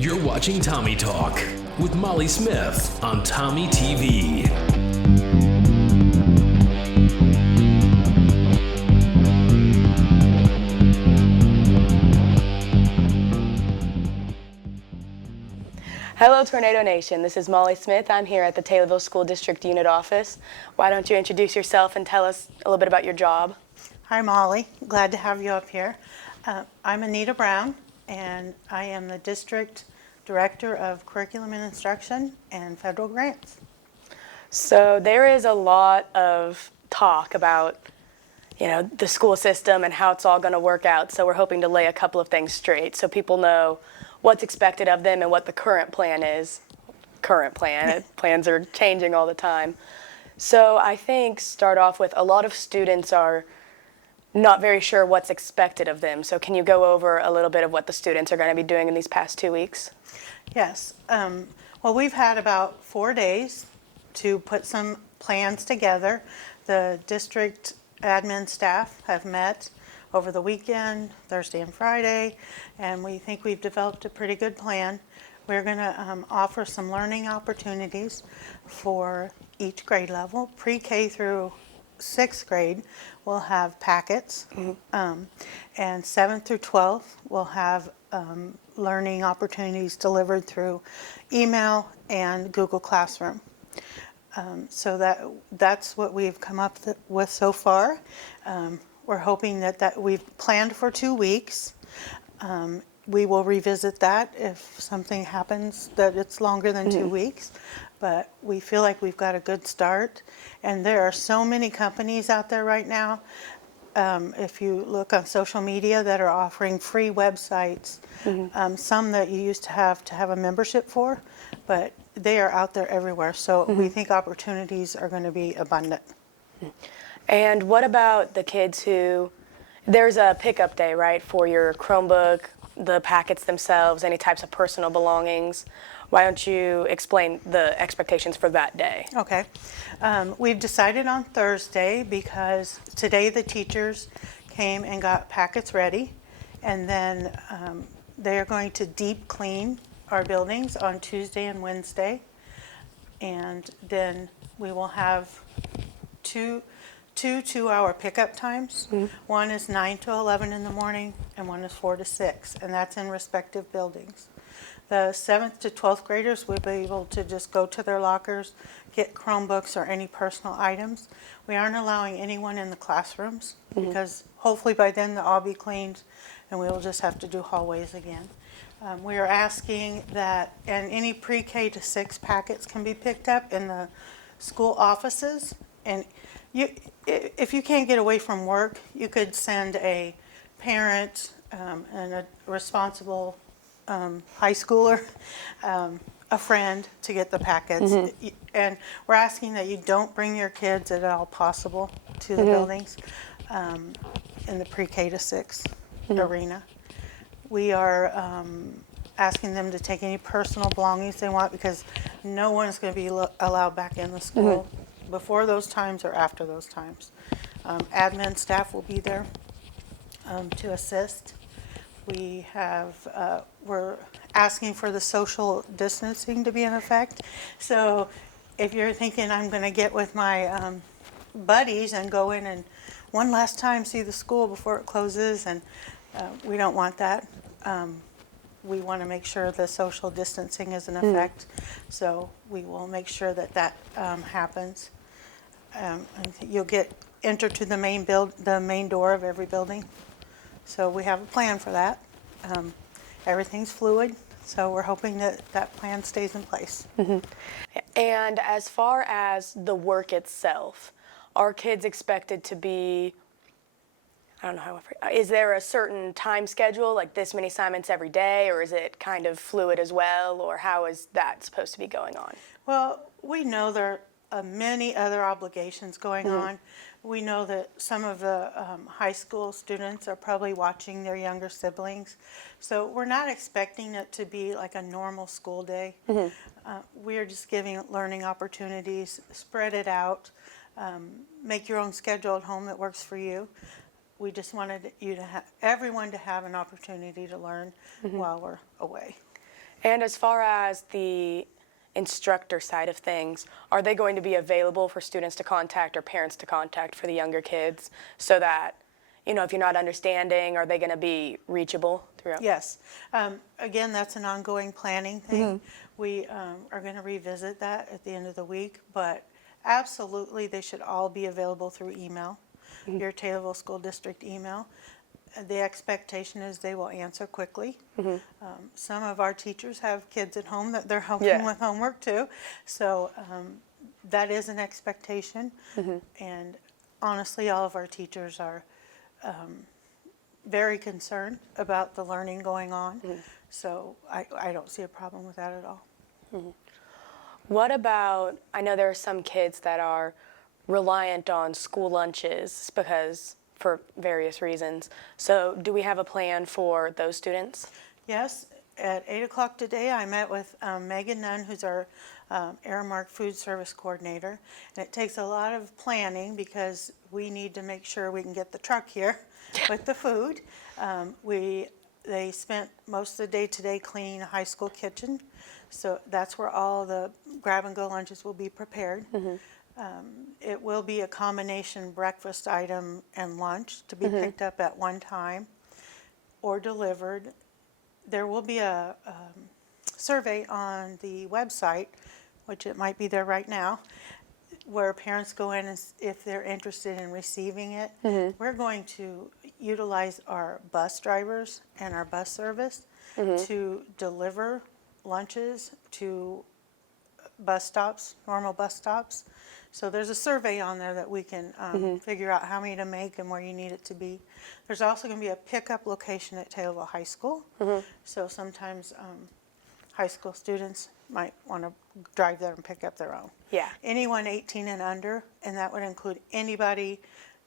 You're watching Tommy Talk with Molly Smith on Tommy TV. Hello, Tornado Nation. This is Molly Smith. I'm here at the Taylorville School District Unit Office. Why don't you introduce yourself and tell us a little bit about your job? Hi, Molly. Glad to have you up here. I'm Anita Brown, and I am the District Director of Curriculum and Instruction and Federal Grants. So there is a lot of talk about, the school system and how it's all going to work out. So we're hoping to lay a couple of things straight so people know what's expected of them and what the current plan is. Plans are changing all the time. So I think start off with a lot of students are not very sure what's expected of them. So can you go over a little bit of what the students are going to be doing in these past 2 weeks? Yes. Well, we've had about 4 days to put some plans together. The district admin staff have met over the weekend, Thursday and Friday, and we think we've developed a pretty good plan. We're going to offer some learning opportunities for each grade level. Pre-K through 6th grade will have packets, and 7th through 12th will have learning opportunities delivered through email and Google Classroom. So that's what we've come up with so far. We're hoping that we've planned for 2 weeks. We will revisit that if something happens that it's longer than 2 weeks, but we feel like we've got a good start. And there are so many companies out there right now. If you look on social media that are offering free websites, some that you used to have a membership for, but they are out there everywhere. So we think opportunities are going to be abundant. And what about the kids there's a pickup day, right, for your Chromebook, the packets themselves, any types of personal belongings? Why don't you explain the expectations for that day? Okay. We've decided on Thursday because today the teachers came and got packets ready, and then they are going to deep clean our buildings on Tuesday and Wednesday, and then we will have two 2-hour pickup times. One is 9 to 11 in the morning, and one is 4 to 6, and that's in respective buildings. The 7th to 12th graders will be able to just go to their lockers, get Chromebooks or any personal items. We aren't allowing anyone in the classrooms because hopefully by then they'll all be cleaned, and we will just have to do hallways again. We are asking that, and any pre-K to 6 packets can be picked up in the school offices. And if you can't get away from work, you could send a parent and a responsible high schooler, a friend to get the packets. And we're asking that you don't bring your kids at all possible to the buildings in the pre-K to 6 arena. We are asking them to take any personal belongings they want because no one is going to be allowed back in the school before those times or after those times. Admin staff will be there to assist. We're asking for the social distancing to be in effect. So if you're thinking I'm going to get with my buddies and go in and one last time see the school before it closes, and we don't want that. We want to make sure the social distancing is in effect. So we will make sure that happens. And you'll get entered to the main door of every building. So we have a plan for that. Everything's fluid, so we're hoping that plan stays in place. And as far as the work itself, are kids expected to be, I don't know how, is there a certain time schedule, like this many assignments every day, or is it kind of fluid as well, or how is that supposed to be going on? Well, we know there are many other obligations going on. We know that some of the high school students are probably watching their younger siblings. So we're not expecting it to be like a normal school day. We're just giving learning opportunities, spread it out, make your own schedule at home that works for you. We just wanted everyone to have an opportunity to learn while we're away. And as far as the instructor side of things, are they going to be available for students to contact or parents to contact for the younger kids so that, if you're not understanding, are they going to be reachable throughout? Yes. Again, that's an ongoing planning thing. We are going to revisit that at the end of the week, but absolutely they should all be available through email, your Taylorville School District email. The expectation is they will answer quickly. Some of our teachers have kids at home that they're helping Yeah. with homework too, so that is an expectation. And honestly, all of our teachers are very concerned about the learning going on, so I don't see a problem with that at all. What about, I know there are some kids that are reliant on school lunches for various reasons. So do we have a plan for those students? Yes, at 8 o'clock today, I met with Megan Nunn, who's our Aramark Food Service Coordinator. And it takes a lot of planning because we need to make sure we can get the truck here with the food. They spent most of the day today cleaning a high school kitchen. So that's where all the grab-and-go lunches will be prepared. It will be a combination breakfast item and lunch to be picked up at one time or delivered. There will be a survey on the website, which it might be there right now, where parents go in and if they're interested in receiving it. We're going to utilize our bus drivers and our bus service to deliver lunches to bus stops, normal bus stops. So there's a survey on there that we can figure out how many to make and where you need it to be. There's also going to be a pickup location at Taylorville High School. So sometimes high school students might want to drive there and pick up their own. Yeah. Anyone 18 and under, and that would include anybody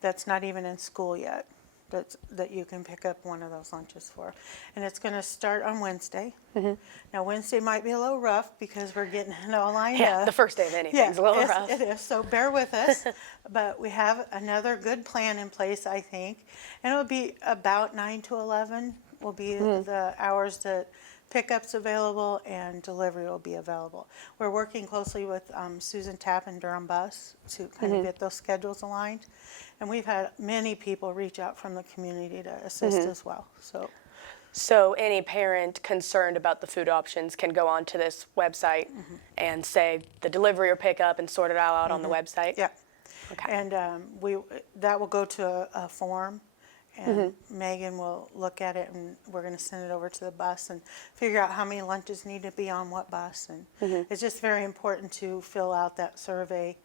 that's not even in school yet, that you can pick up one of those lunches for. And it's going to start on Wednesday. Now, Wednesday might be a little rough because we're getting it all lined Yeah, up. the first day of anything's a little rough. It is, so bear with us. But we have another good plan in place, I think. And it'll be about 9 to 11 will be the hours that pickup's available and delivery will be available. We're working closely with Susan Tapp and Durham Bus to kind of get those schedules aligned. And we've had many people reach out from the community to assist as well. So any parent concerned about the food options can go onto this website and say the delivery or pickup and sort it all out on the website? Yeah. Okay. And that will go to a form, and Megan will look at it, and we're going to send it over to the bus and figure out how many lunches need to be on what bus. And it's just very important to fill out that survey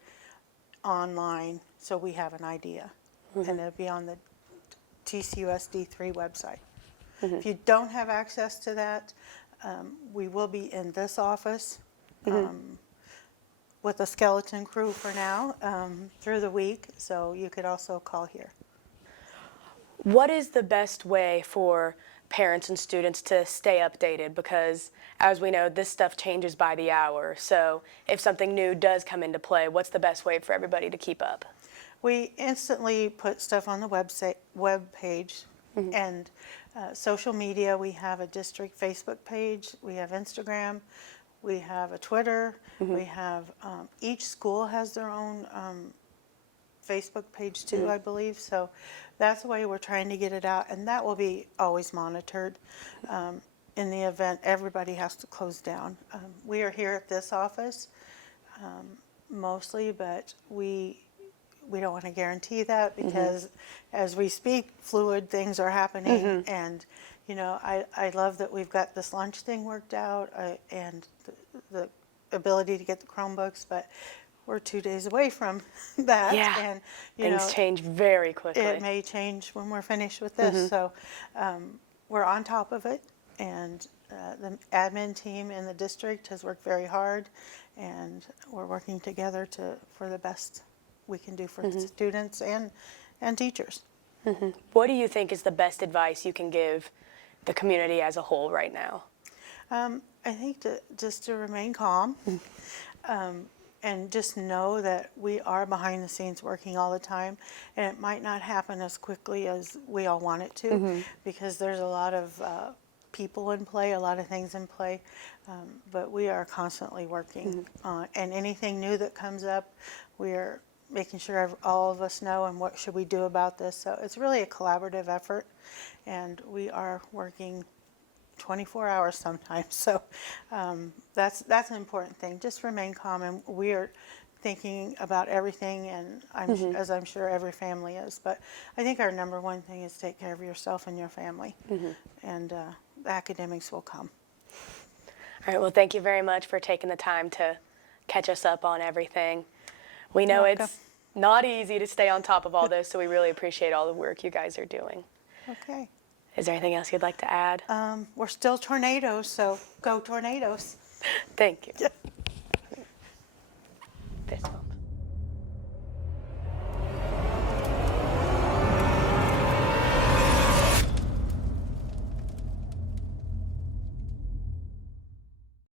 online so we have an idea. And it'll be on the TCUSD3 website. If you don't have access to that, we will be in this office with a skeleton crew for now through the week, so you could also call here. What is the best way for parents and students to stay updated? Because as we know, this stuff changes by the hour. So if something new does come into play, what's the best way for everybody to keep up? We instantly put stuff on the web page and social media. We have a district Facebook page. We have Instagram. We have a Twitter. We have each school has their own Facebook page too, I believe. So that's the way we're trying to get it out, and that will be always monitored. In the event everybody has to close down. We are here at this office mostly, but we don't want to guarantee that because as we speak, fluid things are happening. And, I love that we've got this lunch thing worked out and the ability to get the Chromebooks, but we're 2 days away from that. Yeah, And, things change very quickly. it may change when we're finished with this. So we're on top of it. And the admin team in the district has worked very hard, and we're working together for the best we can do for students and teachers. What do you think is the best advice you can give the community as a whole right now? I think just to remain calm and just know that we are behind the scenes working all the time, and it might not happen as quickly as we all want it to because there's a lot of people in play, a lot of things in play, but we are constantly working on, and anything new that comes up, we are making sure all of us know and what should we do about this. So it's really a collaborative effort, and we are working 24 hours sometimes. So that's an important thing. Just remain calm, and we are thinking about everything, and as I'm sure every family is. But I think our number one thing is take care of yourself and your family, and the academics will come. All right, well, thank you very much for taking the time to catch us up on everything. We know You're welcome. it's not easy to stay on top of all this, so we really appreciate all the work you guys are doing. Okay. Is there anything else you'd like to add? We're still tornadoes, so go tornadoes. Thank you. This one.